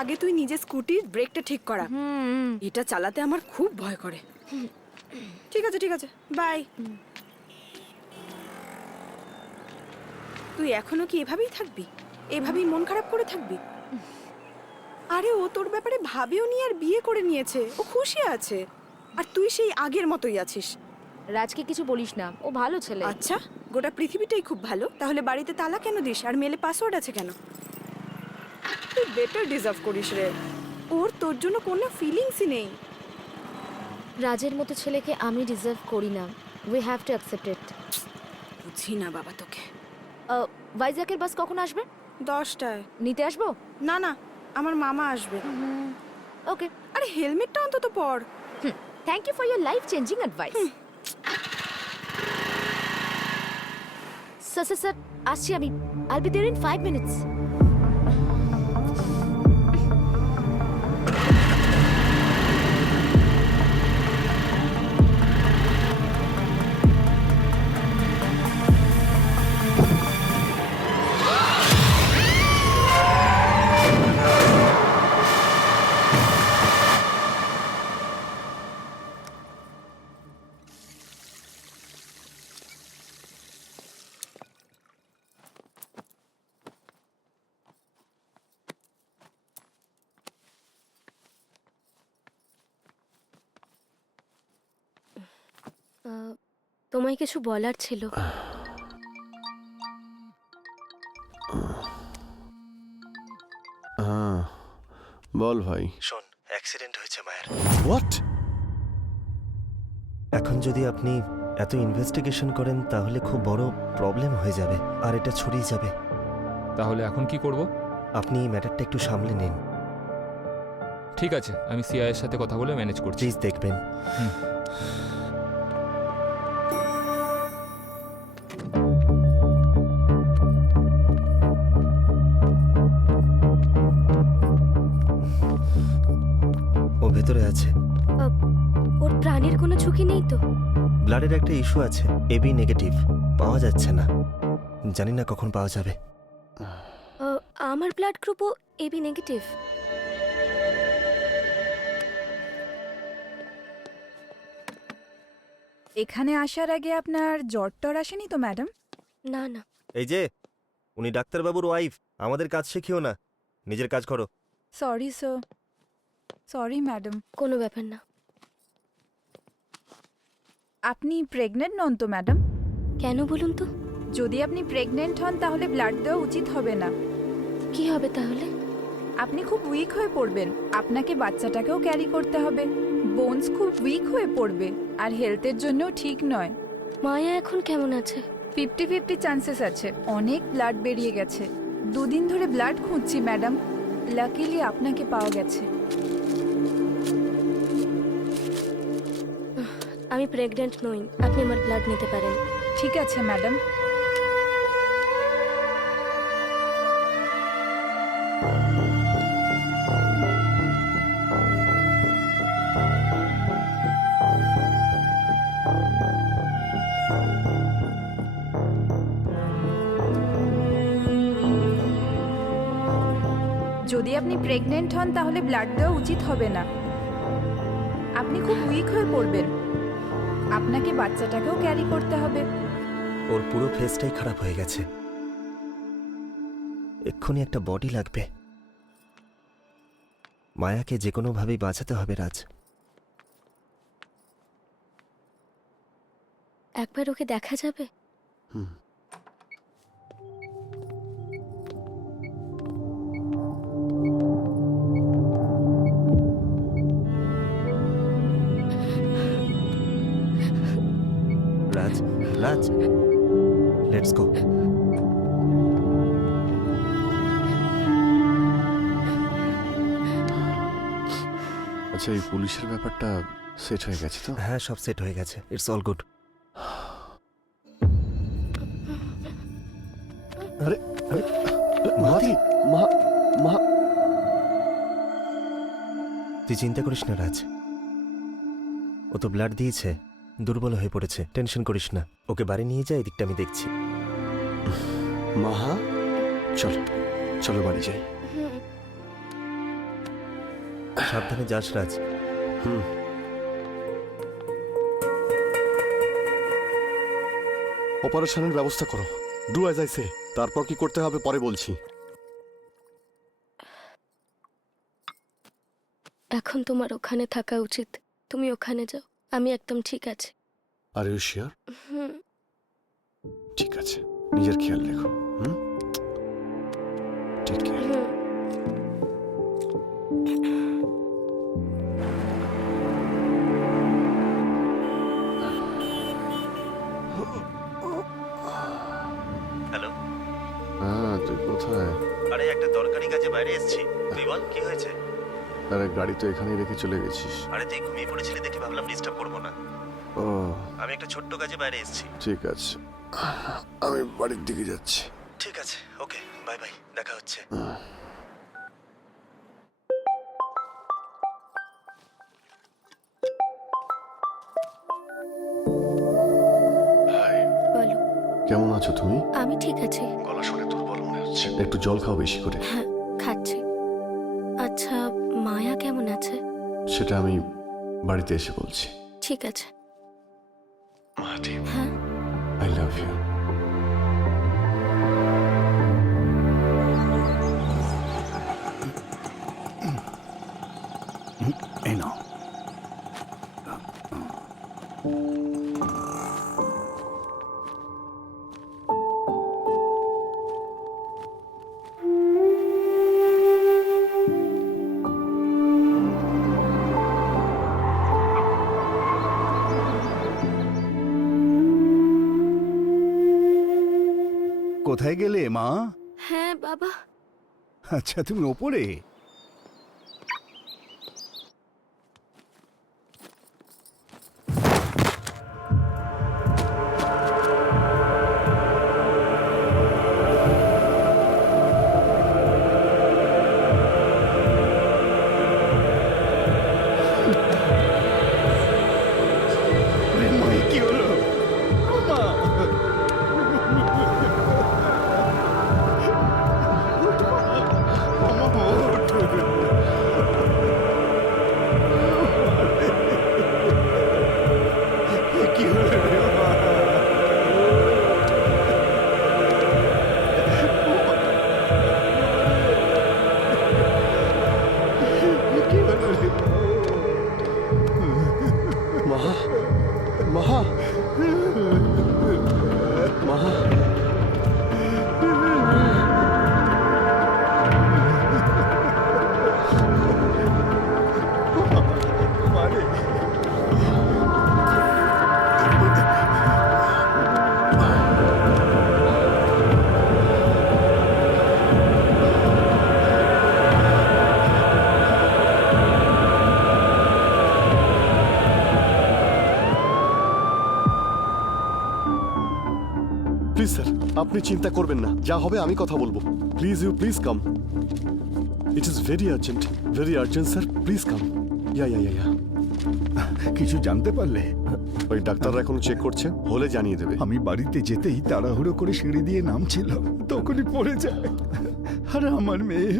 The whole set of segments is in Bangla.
আগে তুই নিজে স্কুটির ব্রেকটা ঠিক করা। এটা চালাতে আমার খুব ভয় করে। ঠিক আছে ঠিক আছে, বাই। তুই এখনো কি এভাবেই থাকবি? এভাবেই মন খারাপ করে থাকবি? আরে ও তোর ব্যাপারে ভাবেও নি আর বিয়ে করে নিয়েছে, ও খুশি আছে। আর তুই সেই আগের মতোই আছিস। রাজকে কিছু বলিস না, ও ভালো ছেলে। আচ্ছা, গোটা পৃথিবীটাই খুব ভালো, তাহলে বাড়িতে তালা কেন দিস আর মেলে পাসওয়ার্ড আছে কেন? তুই বেটার ডিজার্ভ করিস রে। ওর তোর জন্য কোনো ফিলিংসই নেই। রাজের মতো ছেলেকে আমি ডিজার্ভ করি না। We have to accept it. বুঝি না বাবা তোকে। ভাইজ্যাকের বাস কখন আসবে? 10টায়। নিতে আসবো? না না, আমার মামা আসবে। ওকে। আরে হেলমেটটা অন্তত পর। Thank you for your life changing advice. Sir sir sir, আসছি আমি। আইল বি দেয়ার ইন 5 মিনিটস। তোমায় কিছু বলার ছিল। হ্যাঁ বল ভাই। শোন, অ্যাক্সিডেন্ট হয়েছে মায়ের। হোয়াট? এখন যদি আপনি এত ইনভেস্টিগেশন করেন তাহলে খুব বড় প্রবলেম হয়ে যাবে, আর এটা ছড়িয়ে যাবে। তাহলে এখন কি করব? আপনি এই ম্যাটারটা একটু সামলে নিন ঠিক আছে, আমি সিআই এর সাথে কথা বলে ম্যানেজ করছি। প্লিজ, দেখবেন। ও ভেতরে আছে। ওর প্রাণের কোনো ঝুঁকি নেই তো? ব্লাডের একটা ইস্যু আছে, এবি নেগেটিভ, পাওয়া যাচ্ছে না। জানি না কখন পাওয়া যাবে। আমার ব্লাড গ্রুপও এবি নেগেটিভ। এখানে আসার আগে আপনার জ্বর টর আসেনি তো ম্যাডাম? না না। এই যে, উনি ডাক্তারবাবুর ওয়াইফ, আমাদের কাজ শিখিও না, নিজের কাজ করো। Sorry sir, sorry madam. কোনো ব্যাপার না। আপনি প্রেগনেন্ট নন তো ম্যাডাম? কেন বলুন তো? যদি আপনি প্রেগনেন্ট হন তাহলে ব্লাড দেওয়া উচিত হবে না। কি হবে তাহলে? আপনি খুব উইক হয়ে পড়বেন, আপনাকে বাচ্চাটাকেও ক্যারি করতে হবে, বোনস খুব উইক হয়ে পড়বে, আর হেলথের জন্যও ঠিক নয়। মায়া এখন কেমন আছে? 50-50 চান্সেস আছে। অনেক ব্লাড বেরিয়ে গেছে, 2 দিন ধরে ব্লাড খুঁজছি ম্যাডাম, লাকিলি আপনাকে পাওয়া গেছে। আমি প্রেগন্যান্ট নই, আপনি আমার ব্লাড নিতে পারেন। ঠিক আছে ম্যাডাম। যদি আপনি প্রেগনেন্ট হন তাহলে ব্লাড দেওয়া উচিত হবে না, আপনি খুব উইক হয়ে পড়বেন, আপনাকে বাচ্চাটাকেও ক্যারি করতে হবে। ওর পুরো ফেসটাই খারাপ হয়ে গেছে, এক্ষুনি একটা বডি লাগবে। মায়াকে যে কোনোভাবেই বাঁচাতে হবে রাজ। একবার ওকে দেখা যাবে? রাজ, রাজ, লেটস গো। আচ্ছা, এই পুলিশের ব্যাপারটা সেট হয়ে গেছে তো? হ্যাঁ, সব সেট হয়ে গেছে, ইটস অল গুড। আরে আরে মাহাতি, মা তুই চিন্তা করিস না রাজ, ও তো ব্লাড দিয়েছে, দুর্বল হয়ে পড়েছে, টেনশন করিস না। ওকে বাড়ি নিয়ে যা, এদিকটা আমি দেখছি। মাহা, চল চলো বাড়ি যাই। সাবধানে যাস রাজ। হুম। অপারেশনের ব্যবস্থা করো, ডু অ্যাজ আই সে। তারপর কি করতে হবে পরে বলছি। এখন তোমার ওখানে থাকা উচিত। তুমি ওখানে যাও, আমি একদম ঠিক আছে। Are you sure? হুম। ঠিক আছে, নিজের খেয়াল রেখো। হুম, টেক কেয়ার। হুম। হ্যালো। হ্যাঁ, তুই কোথায়? আরে একটা দরকারি কাজে বাইরে এসেছি। তুই বল কি হয়েছে? আরে গাড়ি তো এখানেই রেখে চলে গেছিস। আরে তুই ঘুমিয়ে পড়েছিলি দেখে ভাবলাম ডিস্টার্ব করবো না। ও আমি একটা ছোট্ট কাজে বাইরে এসেছি। ঠিক আছে, আমি বাড়ির দিকে যাচ্ছি। ঠিক আছে, ওকে, বাই বাই, দেখা হচ্ছে। বলো। কেমন আছো তুমি? আমি ঠিক আছি। গলা শুনে দুর্বল মনে হচ্ছে, একটু জল খাও বেশি করে। হ্যাঁ, খাচ্ছি। আচ্ছা, মায়া কেমন আছে? সেটা আমি বাড়িতে এসে বলছি। ঠিক আছে। মাহাতি, হ্যাঁ। I love you. এই নাও। কোথায় গেলে মা? হ্যাঁ বাবা। আচ্ছা, তুমি ওপরে? কি হলো মা? কি হলো রে মা? কি হলো রে? মাহা, মাহা, মাহা। মারে প্লিজ স্যার, আপনি চিন্তা করবেন না, যা হবে আমি কথা বলবো। Please you please come, it is very urgent sir, please come. Yeah yeah yeah yeah. কিছু জানতে পারলে? ওই ডাক্তাররা এখনো চেক করছে, হলে জানিয়ে দেবে। আমি বাড়িতে যেতেই তাড়াহুড়ো করে সিঁড়ি দিয়ে নামছিল, তখনই পড়ে যায়। আর আমার মেয়ের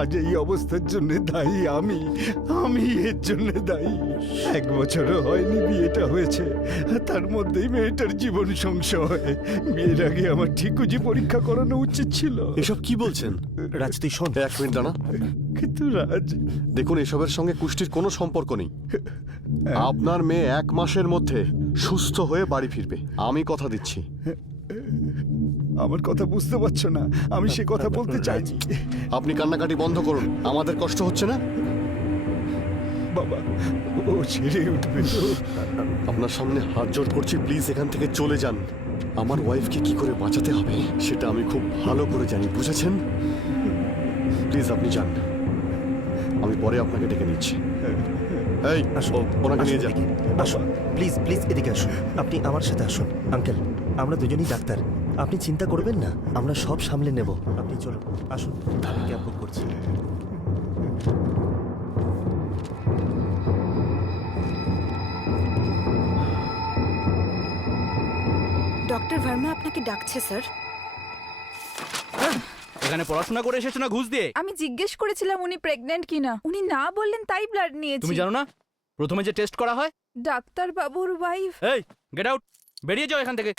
আজ এই অবস্থার জন্য দায়ী আমি এর জন্য দায়ী। 1 বছরও হয়নি বিয়েটা হয়েছে, তার মধ্যেই মেয়েটার জীবন সংশয়। বিয়ের আগে আমার ঠিকুজি পরীক্ষা করানো উচিত ছিল। এসব কি বলছেন? রাজ তুই শোন। 1 মিনিট দাঁড়া। কিন্তু রাজ, দেখুন, এসবের সঙ্গে কুষ্টির কোনো সম্পর্ক নেই। আপনার মেয়ে 1 মাসের মধ্যে সুস্থ হয়ে বাড়ি ফিরবে, আমি কথা দিচ্ছি। আমার কথা বুঝতে পারছো না? আমি সে কথা বলতে চাইছি। আপনি কান্নাকাটি বন্ধ করুন, আমাদের কষ্ট হচ্ছে না? বাবা, ও ছেড়ে উঠবে তো? আপনার সামনে হাত জোড় করছি, প্লিজ এখান থেকে চলে যান। আমার ওয়াইফকে কি করে বাঁচাতে হবে সেটা আমি খুব ভালো করে জানি, বুঝেছেন? প্লিজ আপনি যান, আমি পরে আপনাকে ডেকে নিচ্ছি। এই ওনাকে নিয়ে যান। আসুন প্লিজ, প্লিজ এদিকে আসুন। আপনি আমার সাথে আসুন। আঙ্কেল, আমরা দুজনেই ডাক্তার, আপনি চিন্তা করবেন না, আমরা সব সামলে নেব। আপনি চলুন, আসুন, আমি ক্যাব বুক করছি। ডক্টর ভার্মা আপনাকে ডাকছে স্যার। এখানে পড়াশোনা করে এসেছো না ঘুষ দিয়ে? আমি জিজ্ঞেস করেছিলাম উনি প্রেগনেন্ট কিনা, উনি না বললেন তাই ব্লাড নিয়েছি। তুমি জানো না প্রথমে যে টেস্ট করা হয়? ডাক্তার বাবুর ওয়াইফ। এই গেট আউট, বেরিয়ে যাও এখান থেকে।